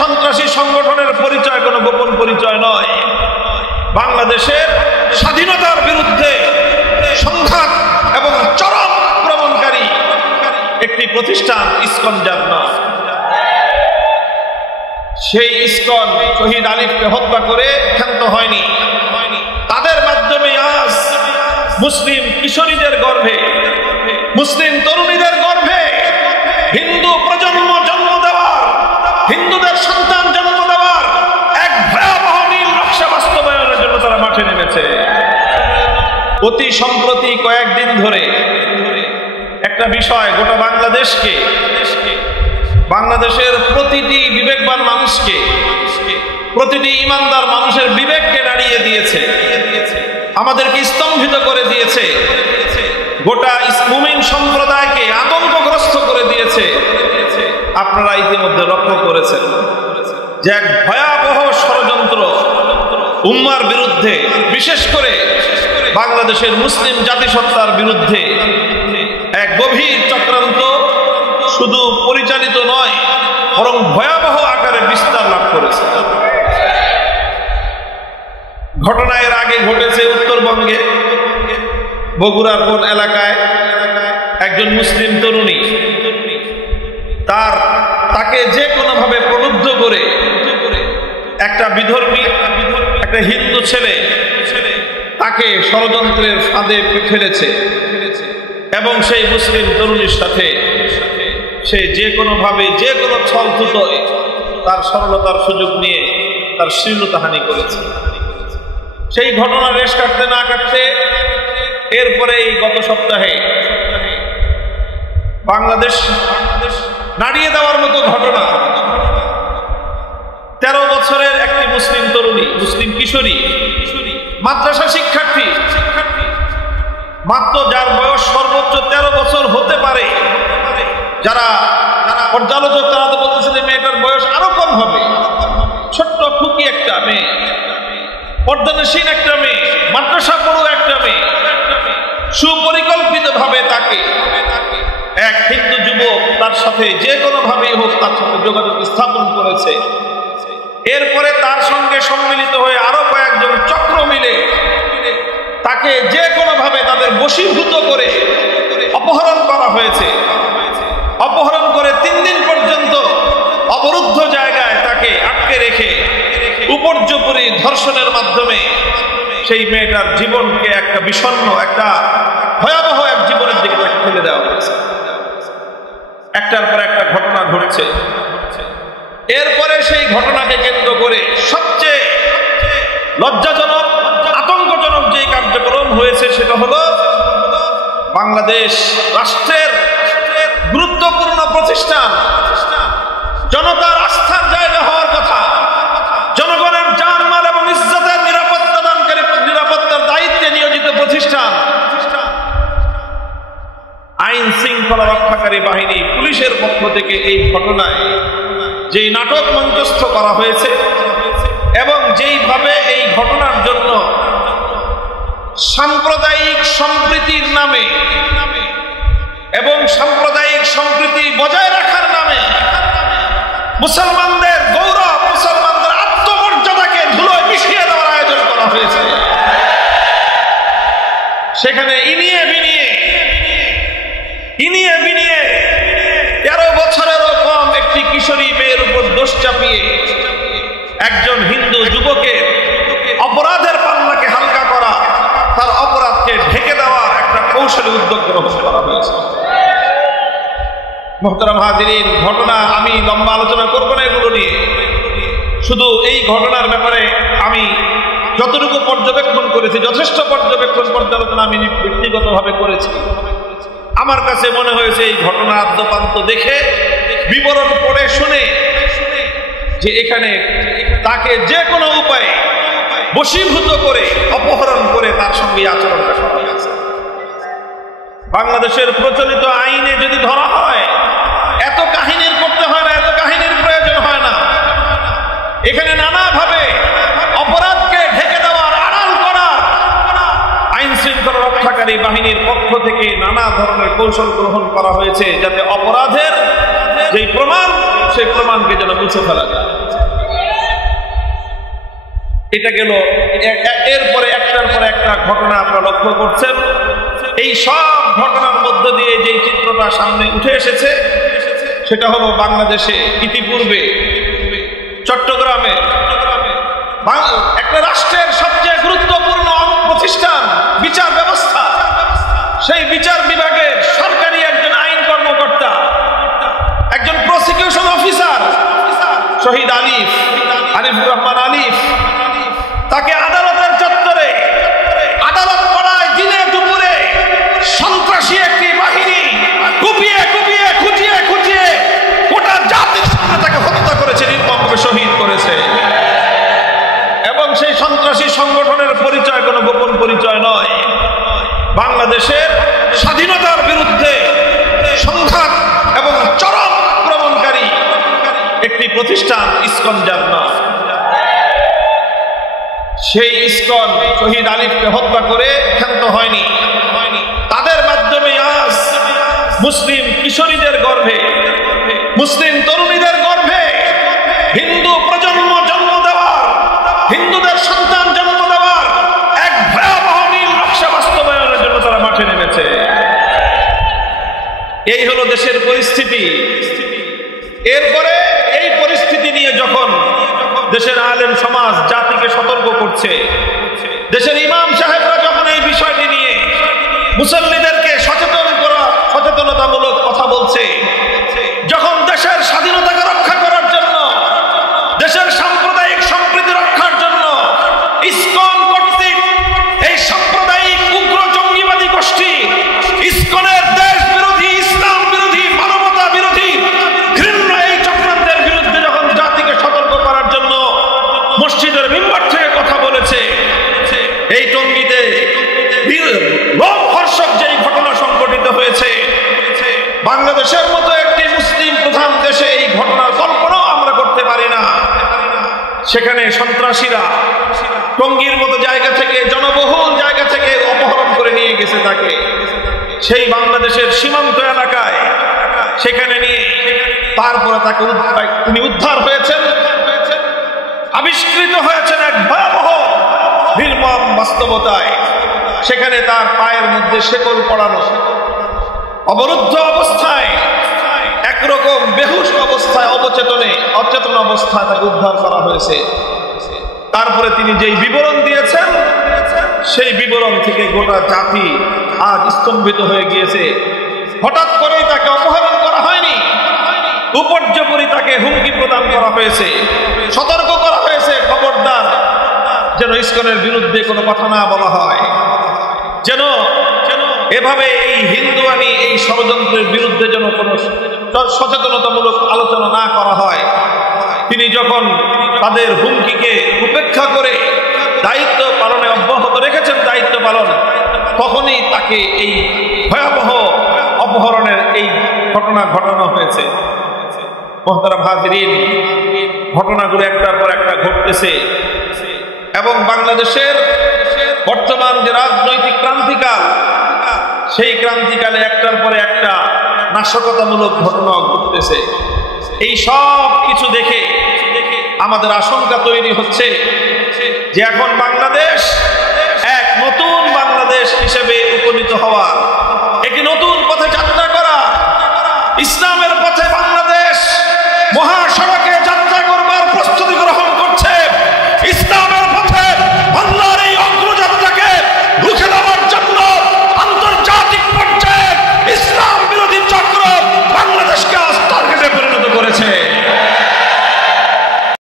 সন্ত্রাসী সংগঠনের পরিচয় কোনো গোপন পরিচয় নয়। বাংলাদেশের স্বাধীনতার বিরুদ্ধে সংঘাত এবং চরম আক্রমণকারী একটি প্রতিষ্ঠান ইসকন জান্নাত। সেই ইসকন শহীদ আলিফকে হত্যা করে ক্ষান্ত হয়নি। তাদের মাধ্যমে আজ মুসলিম কিশোরীদের গর্ভে, মুসলিম তরুণীদের গর্ভে হিন্দু প্রজন্ম জন্ম দেওয়ার, হিন্দুদের সন্তান জন্ম দেওয়ার এক ভয়াবহ নীল নকশা বাস্তবায়নের জন্য তারা মাঠে নেমেছে। অতি সম্প্রতি কয়েকদিন ধরে একটা বিষয় গোটা বাংলাদেশকে, বাংলাদেশের প্রতিটি বিবেকবান মানুষকে, প্রতিটি ইমানদার মানুষের বিবেককে নাড়িয়ে দিয়েছে, আমাদেরকে স্তম্ভিত করে দিয়েছে, গোটা মুমিন সম্প্রদায়কে আতঙ্কগ্রস্ত করে দিয়েছে। আপনারা ইতিমধ্যে লক্ষ্য করেছেন যে এক ভয়াবহ ষড়যন্ত্র উম্মার বিরুদ্ধে, বিশেষ করে বাংলাদেশের মুসলিম জাতিসত্তার বিরুদ্ধে এক গভীর চক্রান্ত শুধু পরিচালিত নয়, বরং ভয়াবহ আকারে বিস্তার লাভ করেছে। ঘটনা এর আগে ঘটেছে উত্তরবঙ্গে বগুড়ার কোন এলাকায় একজন মুসলিম তরুণী তাকে যে কোনোভাবে প্রলুব্ধ করে একটা বিধর্মী, একটা হিন্দু ছেলে তাকে ষড়যন্ত্রের ফাঁদে ফেলেছে এবং সেই মুসলিম তরুণীর সাথে সে যে কোনোভাবে, যে কোনো ছলছুতোয় তার সরলতার সুযোগ নিয়ে তার শ্লীলতাহানি করেছে। সেই ঘটনা রেশ কাটতে না কাটতে এরপরে এই গত সপ্তাহে বাংলাদেশ নাড়িয়ে দেওয়ার মতো ঘটনা, 13 বছরের একটি মুসলিম তরুণী, মুসলিম কিশোরী, মাদ্রাসা শিক্ষার্থী, মাত্র যার বয়স সর্বোচ্চ 13 বছর হতে পারে। যারা পর্যালোচক তারা তো বলতেছে যে মেয়েটার বয়স আরো কম হবে। ছোট্ট খুকি একটা মেয়ে, পর্দানসীন একটা মেয়ে, মাদ্রাসা পড়ুয়া একটা মেয়ে, সুপরিকল্পিত ভাবে তাকে এক হিন্দু যুবক তার সাথে যে কোনো ভাবেই হোক তার সাথে যোগাযোগ স্থাপন করেছে। এরপরে তার সঙ্গে সম্মিলিত হয়ে আরো কয়েকজন চক্র মিলে তাকে যে কোনো ভাবে তাদের বশীভূত করে অপহরণ করা হয়েছে। অপহরণ করে 3 দিন পর্যন্ত অবরুদ্ধ জায়গায় তাকে আটকে রেখে উপর্যুপরি ধর্ষণের মাধ্যমে সেই মেয়েটার জীবনকে একটা বিষণ্ণ, একটা ভয়াবহ এক জীবনের দিকে তাকে ফেলে দেওয়া হয়েছে। একটার পর একটা ঘটনা ঘটছে। এরপরে সেই ঘটনাকে কেন্দ্র করে সবচেয়ে লজ্জাজনক, আতঙ্কজনক যে কার্যক্রম হয়েছে সেটা হলো বাংলাদেশ রাষ্ট্রের গুরুত্বপূর্ণ প্রতিষ্ঠান, জনতার আস্থার জায়গা হওয়ার কথা, জনগণের জানমাল এবং ইজ্জতের নিরাপত্তা দানকারী, নিরাপত্তার দায়িত্বে নিয়োজিত প্রতিষ্ঠান আইন শৃঙ্খলা রক্ষাকারী বাহিনী, পুলিশের পক্ষ থেকে এই ঘটনায় যেই নাটক মঞ্চস্থ করা হয়েছে এবং যেইভাবে এই ঘটনার জন্য সাম্প্রদায়িক সম্প্রীতির নামে এবং সাম্প্রদায়িক সম্প্রীতি বজায় রাখার নামে মুসলমানদের গৌরব, মুসলমানদের আত্মমর্যাদাকে ধুলোয় মিশিয়ে দেওয়ার আয়োজন করা হয়েছে। সেখানে ইনিয়ে বিনিয়ে 13 বছরেরও কম একটি কিশোরী মেয়ের উপর দোষ চাপিয়ে একজন হিন্দু যুবকের অপরাধের পাল্লাকে হালকা করা, তার অপরাধকে ঢেকে দেওয়ার একটা কৌশলী উদ্যোগ গ্রহণ করা হয়েছে। মুহতারাম হাজিরিন, ঘটনা আমি লম্বা আলোচনা করব না এগুলো নিয়ে। শুধু এই ঘটনার ব্যাপারে আমি যতটুকু পর্যবেক্ষণ করেছি, যথেষ্ট পর্যবেক্ষণ পর্যালোচনা আমি ব্যক্তিগতভাবে করেছি। আমার কাছে মনে হয়েছে এই ঘটনা আদ্যপান্ত দেখে, বিবরণ পড়ে শুনে, যে এখানে তাকে যে কোনো উপায়ে বশীভূত করে অপহরণ করে তার সঙ্গে আচরণটা করা হয়েছে। বাংলাদেশের প্রচলিত আইনে যদি ধরা হয়, এত কাহিনীর করতে হয় না, এত কাহিনীর প্রয়োজন হয় না। এখানে নানাভাবে অপরাধকে ঢেকে দেওয়ার, আড়াল করার আইন শৃঙ্খলা রক্ষাকারী বাহিনীর পক্ষ থেকে নানা ধরনের কৌশল গ্রহণ করা হয়েছে, যাতে অপরাধের যেই প্রমাণ সেই প্রমাণকে যেন মুছে ফেলা যায়। এটা গেল। এরপরে একটার পর একটা ঘটনা আপনারা লক্ষ্য করছেন। এই সব ঘটনার মধ্য দিয়ে যে চিত্রটা সামনে উঠে এসেছে সেটা হলো বাংলাদেশে ইতিপূর্বে চট্টগ্রামে একটা রাষ্ট্রের সবচেয়ে গুরুত্বপূর্ণ প্রতিষ্ঠান বিচার ব্যবস্থা, সেই বিচার বিভাগের সরকারি একজন আইন কর্মকর্তা, একজন প্রসিকিউশন অফিসার শহীদ আরিফুর রহমান আলিফ, তাকে আদালতের চত্বরে আদালত করায় দিনে দুপুরে সন্ত্রাসী একটি বাহিনী কুপিয়ে কুপিয়ে খুঁচিয়ে খুঁচিয়ে গোটা জাতির সামনে তাকে হত্যা করেছে, নির্মমভাবে শহীদ করেছে। এবং সেই সন্ত্রাসী সংগঠনের পরিচয় কোনো গোপন পরিচয় নয়, বাংলাদেশের স্বাধীনতার বিরুদ্ধে সংঘাত এবং চরম আক্রমণকারী একটি প্রতিষ্ঠান ইসকন জান্নাত। সেই ইসকন শহীদ আলিফকে হত্যা করে ক্ষান্ত হয়নি। তাদের মাধ্যমে আজ মুসলিম কিশোরীদের গর্ভে, মুসলিম তরুণীদের গর্ভে হিন্দু প্রজন্ম জন্ম দেওয়ার, হিন্দুদের সন্তান জন্ম দেওয়ার এক ভয়াবহ নীল নকশা বাস্তবায়নের জন্য তারা মাঠে নেমেছে। এই হলো দেশের পরিস্থিতি। এরপরে এই পরিস্থিতি নিয়ে যখন দেশের আলেম সমাজ জাতিকে সতর্ক করছে, দেশের ইমাম সাহেবরা যখন এই বিষয়টি নিয়ে মুসল্লিদেরকে সচেতনতামূলক কথা বলছে, যখন দেশের স্বাধীনতাকে রক্ষা করার জন্য, দেশের সাম্প্রদায়িক সম্প্রীতি রক্ষার জন্য ইসকন কর্তৃক এই সাম্প্রদায়িক উগ্র জঙ্গিবাদী গোষ্ঠী ইসকনের দেশ বিরোধী, ইসলাম বিরোধী, মানবতা বিরোধী ঘৃণ্য এই চক্রান্তের বিরুদ্ধে যখন জাতিকে সতর্ক করার জন্য মসজিদের মিম্বার থেকে কথা বলেছে, এই টঙ্গীতে লোমহর্ষক যেই ঘটনা সংঘটিত হয়েছে, বাংলাদেশের মতো একটি মুসলিম প্রধান দেশে এই ঘটনার কল্পনাও আমরা করতে পারি না। সেখানে সন্ত্রাসীরা টঙ্গীর মতো জায়গা থেকে, জনবহুল জায়গা থেকে অপহরণ করে নিয়ে গেছে তাকে, সেই বাংলাদেশের সীমান্ত এলাকায় সেখানে নিয়ে তারপরে তাকে তিনি উদ্ধার হয়েছেন, আবিষ্কৃত হয়েছেন এক ভয়াবহ নির্মম বাস্তবতায়। সেখানে তার পায়ের মধ্যে শেকল পড়ানো, অবরুদ্ধ অবস্থায়, একরকম বেহুশ অবস্থায়, অচেতন অবস্থায় তাকে উদ্ধার করা হয়েছে। তারপরে তিনি যেই বিবরণ দিয়েছেন, সেই বিবরণ থেকে গোটা জাতি আজ স্তম্ভিত হয়ে গিয়েছে। হঠাৎ করেই তাকে অপহরণ করা হয়নি, উপর্যুপরি তাকে হুমকি প্রদান করা হয়েছে, সতর্ক করা হয়েছে, খবরদার যেন ইসকনের বিরুদ্ধে কোনো কথা না বলা হয়, যেন এভাবে এই হিন্দুয়ানি এই ষড়যন্ত্রের বিরুদ্ধে যেন কোনো সচেতনতামূলক আলোচনা না করা হয়। তিনি যখন তাদের হুমকিকে উপেক্ষা করে দায়িত্ব পালনে অব্যাহত রেখেছেন, দায়িত্ব পালন, তখনই তাকে এই ভয়াবহ অপহরণের এই ঘটনা ঘটানো হয়েছে। মুহতারাম হাজিরিন, ঘটনাগুলো একটার পর একটা ঘটতেছে এবং বাংলাদেশের বর্তমান যে রাজনৈতিক ক্রান্তিকাল, সেই ক্রান্তিকালে একটার পরে একটা নাশকতামূলক ঘটনা ঘটতেছে। এই সব কিছু দেখে আমাদের আশঙ্কা তৈরি হচ্ছে যে এখন বাংলাদেশ এক নতুন বাংলাদেশ হিসেবে উপনীত হওয়ার